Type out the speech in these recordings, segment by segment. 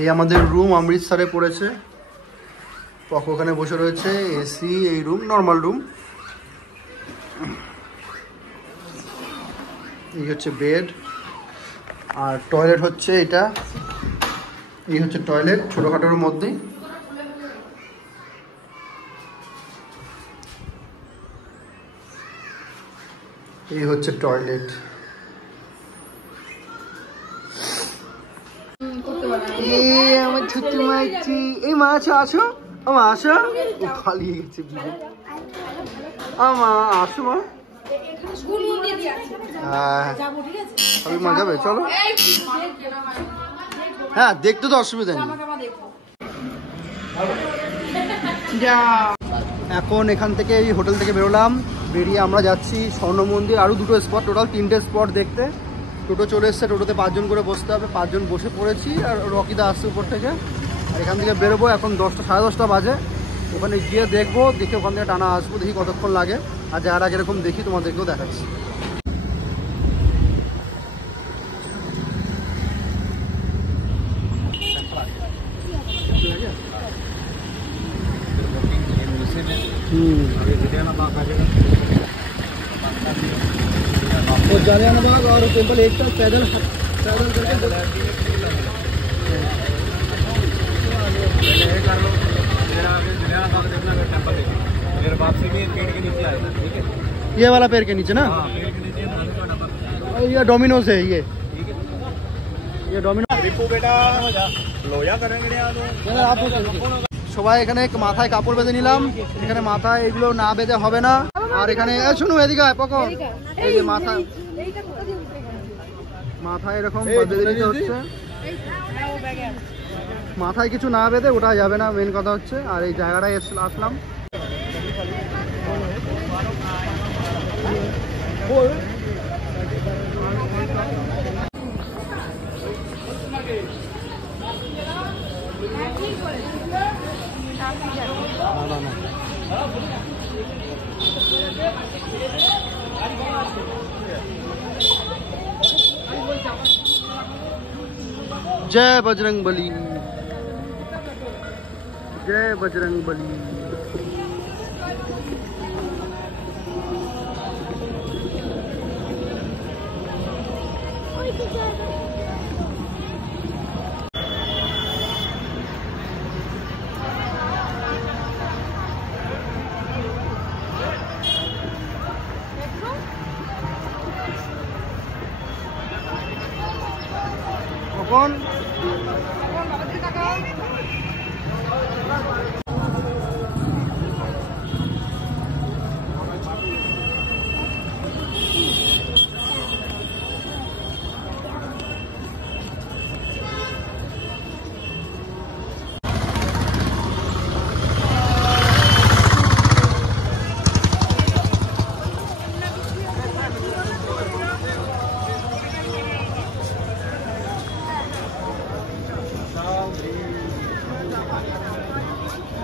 এই আমাদের রুম অমৃতসরে পড়েছে। পক ওখানে বসে রয়েছে, এসি, এই রুম নর্মাল রুম। এই হচ্ছে বেড, আর টয়লেট হচ্ছে এটা। এই হচ্ছে টয়লেট, ছোটোখাটোর মধ্যেই। এই হচ্ছে টয়লেট। আমার ছোট্ট মাইছি, এই মা আছো, আসো আমা, আসো। পালিয়ে গেছে আমা, আসো মা। হ্যাঁ মা যাবে, চলো। হ্যাঁ দেখতে তো অসুবিধা নেই। এখন এখান থেকে এই হোটেল থেকে বেরোলাম, বেরিয়ে আমরা যাচ্ছি স্বর্ণ মন্দির। আরও দুটো স্পট, টোটাল 3টে স্পট দেখতে। টোটো চলে এসছে, টোটোতে 5 জন করে বসতে হবে। 5 জন বসে পড়েছি, আর রকিদা আসছে উপর থেকে। আর এখান থেকে বেরোবো এখন 10টা, সাড়ে 10টা বাজে। ওখানে গিয়ে দেখবো, দেখে ওখান থেকে টানা আসবো, দেখি কতক্ষণ লাগে। আর যারা যেরকম দেখি তোমাদেরকেও দেখাচ্ছি। और जालियाना बाग और टेम्पल एक साथ पैदल करके ये वाला पेड़ के नीचे ना, ये डोमिनोज है। ये डोमिनोज সবাই এখানে মাথায় কাপড় বেঁধে নিলাম। এখানে মাথায় এগুলো না বেঁধে হবে না। আর এখানে শুনু, এদিকে আয় পকন। এই যে মাথায় এরকম বেঁধে দিতে হচ্ছে। মাথায় কিছু না বেঁধে ওটা যাবে না, মেন কথা হচ্ছে। আর এই জায়গাটায় আসলাম। जय बजरंग बली, जय बजरंग बली। कौन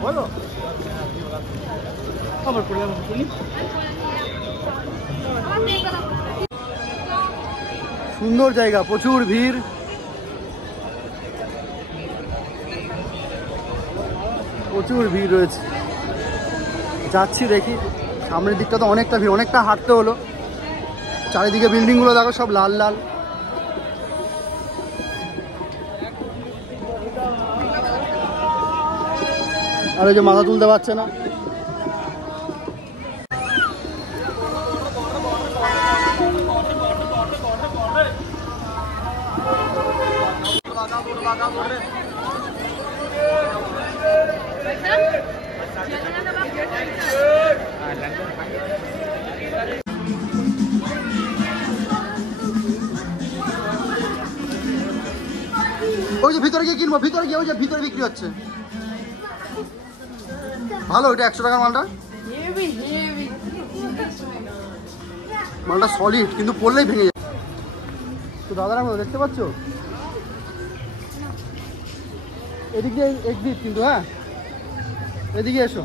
बोलो खबर पड़लाम শুনি। সুন্দর জায়গা, প্রচুর ভিড়। প্রচুর ভিড় রয়েছে। যাচ্ছি দেখি, সামনের দিকটা তো অনেকটা ভিড়, অনেকটা হাঁটতে হলো। চারিদিকে বিল্ডিংগুলো দেখো, সব লাল লাল। আর এই যে মাথা তুলতে পারছে না। ওই যে ভিতরে গিয়ে কিনবো, ভিতরে গিয়ে ওই যে ভিতরে বিক্রি হচ্ছে। ভালো, এটা 100 টাকার মালটা। মালটা সলিড, কিন্তু পড়লেই ভেঙে যায়। তো দাদারা দেখতে পাচ্ছ, এদিকে একদিক কিন্তু। হ্যাঁ এদিকে এসো।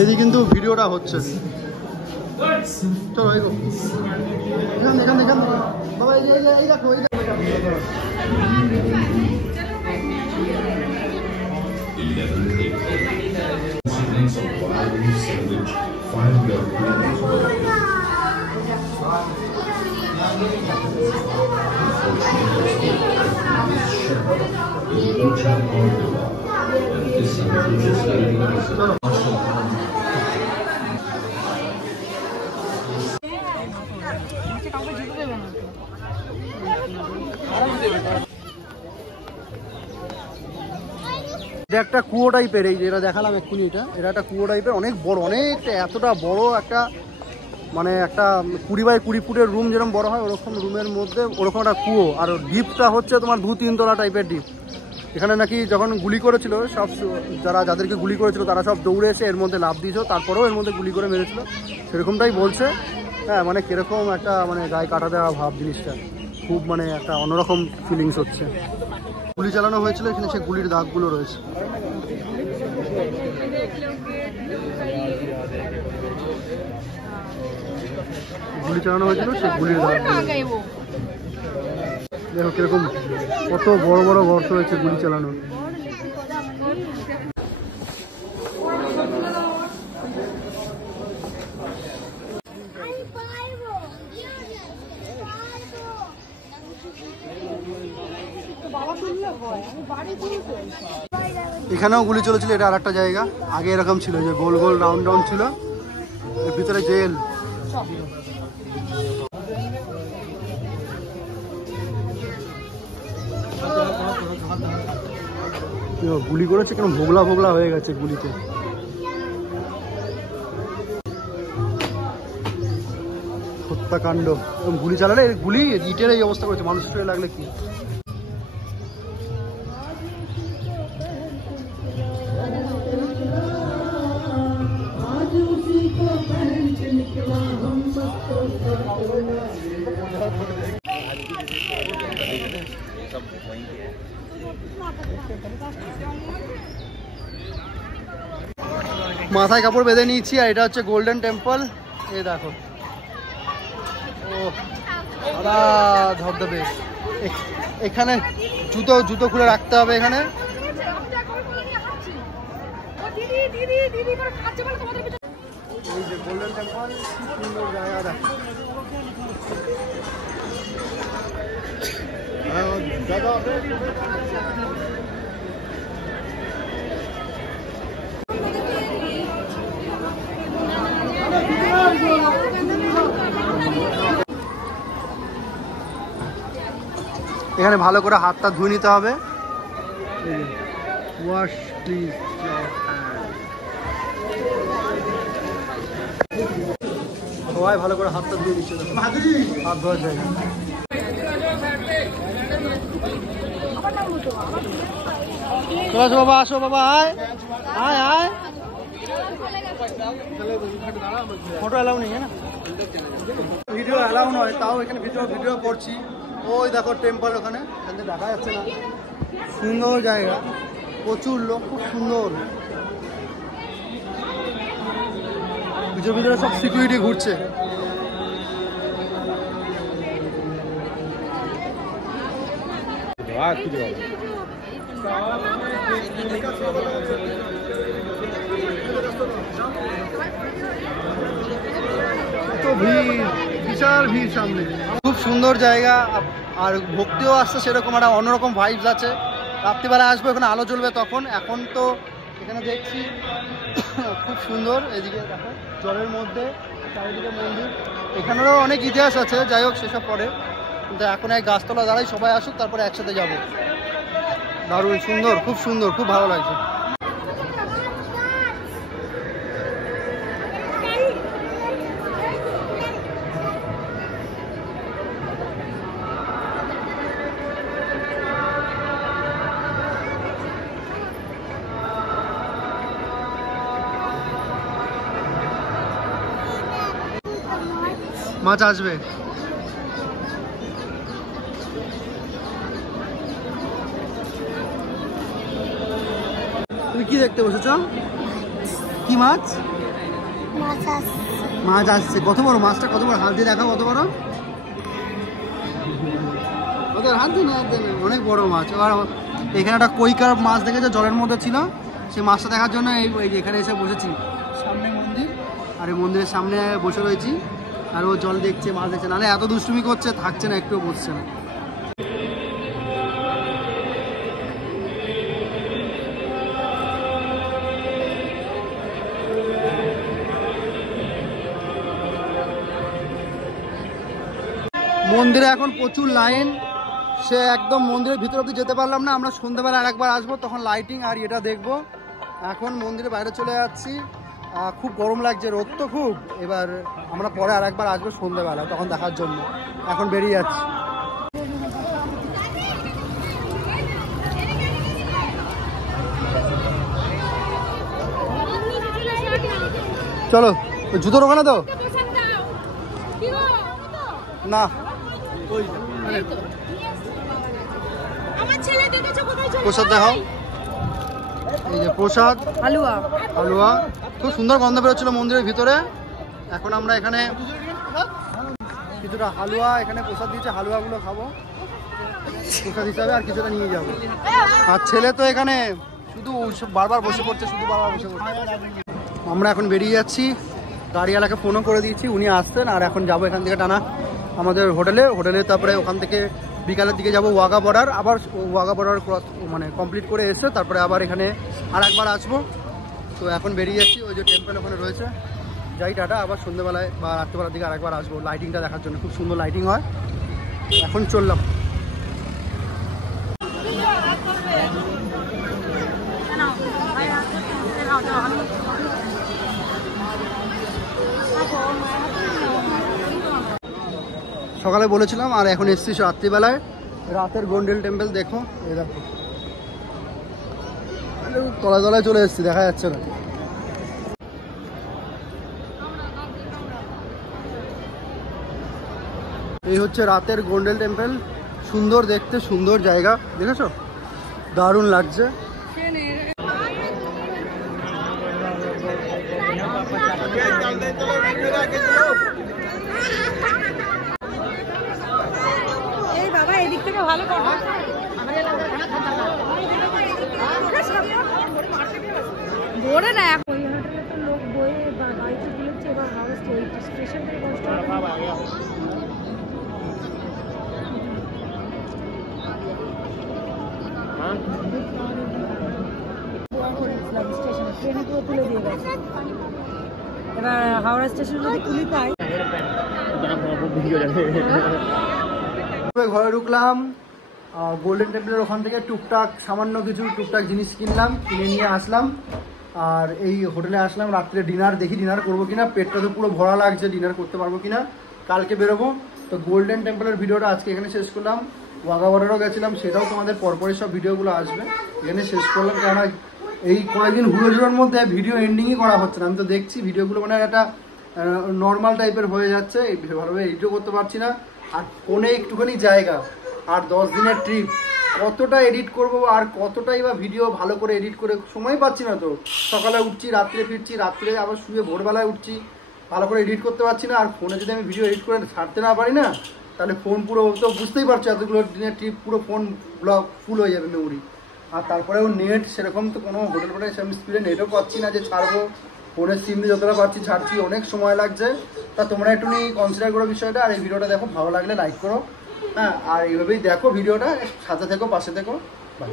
এদিকে কিন্তু ভিডিওটা হচ্ছে। চলো এখান বাবা এই দেখো একটা কুয়ো টাইপের, এই যেটা দেখালাম এক্ষুনি, এটা একটা কুয়ো টাইপের, অনেক বড়, অনেকটা এতটা বড় একটা, মানে একটা 20 বাই 20 ফুটের রুম যেরকম বড় হয় ওরকম রুমের মধ্যে ওরকম একটা কুয়ো। আর ডিপটা হচ্ছে তোমার 2-3 তলা টাইপের ডিপ। এখানে নাকি যখন গুলি করেছিল সব, যাদেরকে গুলি করেছিল তারা সব দৌড়ে এসে এর মধ্যে লাফ দিয়েছিল, তারপরেও এর মধ্যে গুলি করে মেরেছিল, সেরকমটাই বলছে। হ্যাঁ, মানে কিরকম একটা মানে গায়ে কাটা দেওয়া ভাব জিনিসটা, খুব মানে একটা অন্যরকম ফিলিংস হচ্ছে। গুলি চালানো হয়েছিল এখানে, সে গুলির দাগগুলো রয়েছে। গুলি চালানো হয়েছিল, সে গুলির দাগ, দেখো কিরকম কত বড় বড় গর্ত হয়েছে গুলি চালানো। এখানেও গুলি চলেছিল, এটা আর একটা জায়গা। আগে এরকম ছিল যে গোল গোল রাউন্ড রাউন্ড ছিল, এর ভিতরে জেল। গুলি করেছে কেন, ভোগলা ভোগলা হয়ে গেছে গুলিতে। হত্যাকাণ্ড, গুলি চালালে গুলি ইটের এই অবস্থা করেছে, মানুষ লাগলে কি। মাথায় কাপড় বেঁধে নিয়েছি, আর এটা হচ্ছে গোল্ডেন টেম্পল। এই দেখো, ও দাদা ধবধবে। এখানে জুতো খুলে রাখতে হবে এখানে। এই যে গোল্ডেন টেম্পল, কি সুন্দর জায়গা দেখো। দাদা এখানে ভালো করে হাতটা ধুয়ে নিতে হবে। ওয়াশ প্লিজ, সবাই ভালো করে হাতটা ধুয়ে নিচ্ছে, হাত ধোয়ার জায়গা। আসো বাবা, আসো বাবা, আয় আয় আয়। ফটো অ্যালাউ নেই না, ভিডিও অ্যালাউ নয়, তাও এখানে ভিডিও করছি। ওই দেখো টেম্পল, ওখানে এখান থেকে দেখা যাচ্ছে না, সুন্দর জায়গা, প্রচুর লোক, খুব সুন্দর। ভিতরে সব সিকিউরিটি ঘুরছে। ভিড়, বিশাল ভিড় সামনে, খুব সুন্দর জায়গা। আর ভক্তিও আসছে সেরকম, একটা অন্যরকম ভাইবস আছে। রাত্রিবেলা আসবো, এখানে আলো জ্বলবে তখন। এখন তো এখানে দেখছি খুব সুন্দর। এদিকে দেখো জলের মধ্যে চারিদিকে মন্দির, এখানেরও অনেক ইতিহাস আছে, যাই হোক সেসব পরে। কিন্তু এখন এই গাছতলা দাঁড়াই, সবাই আসুক তারপরে একসাথে যাব। দারুণ সুন্দর, খুব সুন্দর, খুব ভালো লাগছে। মাছ আসবে। তুমি কি দেখতে বসেছ? কি মাছ? মাছ আসছে। কত বড় মাছটা? কত বড়? হাত দিয়ে দেখা কত বড়? হাত দিয়ে না, অনেক বড় মাছ। এবার এখানে একটা কই কার্প মাছ দেখেছে, জলের মধ্যে ছিল। সেই মাছটা দেখার জন্য এই এখানে এসে বসেছি। সামনে মন্দির, আর এই মন্দিরের সামনে বসে রয়েছি। আর ও জল দেখছে, মাছ দেখছে, নাহলে এত দুষ্টুমি করছে, থাকছে না, একটুও বসছে না। মন্দিরে এখন প্রচুর লাইন, সে একদম মন্দিরের ভিতর অব্দি যেতে পারলাম না। আমরা সন্ধ্যাবেলা আরেকবার আসবো, তখন লাইটিং আর এটা দেখবো। এখন মন্দিরের বাইরে চলে যাচ্ছি, খুব গরম লাগছে, রোদ তো খুব। এবার আমরা পরে আরেকবার আসবো সন্ধ্যাবেলা, তখন দেখার জন্য। এখন বেরিয়ে যাচ্ছি। চলো, জুতোর ওখানে তো না, প্রসাদ দেখাও। এই যে প্রসাদ, হালুয়া। হালুয়া খুব সুন্দর গন্ধ বেরোচ্ছিল মন্দিরের ভিতরে। এখন আমরা এখানে কিছুটা হালুয়া, এখানে প্রসাদ দিয়েছে, হালুয়াগুলো খাবো প্রসাদ হিসাবে, আর কিছুটা নিয়ে যাবো। আর ছেলে তো এখানে শুধু বারবার বসে পড়ছে, শুধু বারবার বসে পড়ছে। আমরা এখন বেরিয়ে যাচ্ছি, গাড়িওয়ালাকে ফোনও করে দিয়েছি, উনি আসছেন। আর এখন যাবো এখান থেকে টানা আমাদের হোটেলে। তারপরে ওখান থেকে বিকালের দিকে যাব ওয়াঘা বর্ডার। আবার ওয়াঘা বর্ডার ক্রস মানে কমপ্লিট করে এসে তারপরে আবার এখানে আর একবার আসবো। তো এখন বেরিয়ে যাচ্ছি, ওই যে টেম্পল ওখানে রয়েছে, যাই টাটা। আবার সন্ধ্যেবেলায় বা রাত্রেবেলার দিকে আরেকবার আসবো লাইটিংটা দেখার জন্য, খুব সুন্দর লাইটিং হয়। এখন চললাম। সকালে বলেছিলাম, আর এখন এসছি রাত্রিবেলায়। রাতের গোল্ডেন টেম্পল দেখো, এই দেখো তলায় তলায় চলে এসছি, দেখা যাচ্ছে না। এই হচ্ছে রাতের গোল্ডেন টেম্পল, সুন্দর দেখতে, সুন্দর জায়গা, দেখেছো? দারুণ লাগছে। এই বাবা এদিক থেকে ভালো করো। বলে না ওই হোটেলে তো লোক বয়ে বা গাড়িতে দিয়েছে, এবার হাউস স্টেশন থেকে কষ্ট স্টেশনে ট্রেনে পুরো তুলে দিয়ে গেছে। এবার হাওড়া স্টেশন যদি তুলি পাই। ঘরে ঢুকলাম, গোল্ডেন টেম্পলের ওখান থেকে টুকটাক সামান্য কিছু টুকটাক জিনিস কিনলাম, কিনে নিয়ে আসলাম। আর এই হোটেলে আসলাম রাত্রে ডিনার, দেখি ডিনার করবো কিনা, পেটটা তো পুরো ভরা লাগছে, ডিনার করতে পারবো কিনা, কালকে বেরোবো। তো গোল্ডেন টেম্পলের ভিডিওটা আজকে এখানে শেষ করলাম। ওয়াঘা বর্ডারও গেছিলাম, সেটাও তোমাদের পরপরই সব ভিডিওগুলো আসবে। এখানে শেষ করলাম, কেননা এই কয়েকদিন হুড়োঝুড়োর মধ্যে ভিডিও এন্ডিংই করা হচ্ছে না। আমি তো দেখছি ভিডিওগুলো মানে একটা নর্মাল টাইপের হয়ে যাচ্ছে, ভালোভাবে এডিটও করতে পারছি না। আর ফোনে একটুখানি জায়গা, আর 10 দিনের ট্রিপ, কতটা এডিট করব, আর কতটাই বা ভিডিও ভালো করে এডিট করে, সময় পাচ্ছি না তো। সকালে উঠছি, রাত্রে ফিরছি, রাত্রে আবার শুয়ে ভোরবেলায় উঠছি, ভালো করে এডিট করতে পারছি না। আর ফোনে যদি আমি ভিডিও এডিট করে ছাড়তে না পারি না, তাহলে ফোন পুরো, তো বুঝতেই পারছো এতগুলো দিনের ট্রিপ, পুরো ফোন ব্লক ফুল হয়ে যাবে মেমোরি। আর তারপরেও নেট সেরকম তো কোনো হোটেল ফোটেল সেরকম স্পিডে নেটও পাচ্ছি না যে ছাড়বো। ফোনের সিম দিয়ে যতটা পাচ্ছি ছাড়ছি, অনেক সময় লাগছে। তা তোমরা একটু কনসিডার করো বিষয়টা। আর এই ভিডিওটা দেখো, ভালো লাগলে লাইক করো, হ্যাঁ। আর এইভাবেই দেখো ভিডিওটা, সাথে থেকো, পাশে থেকো, বাই।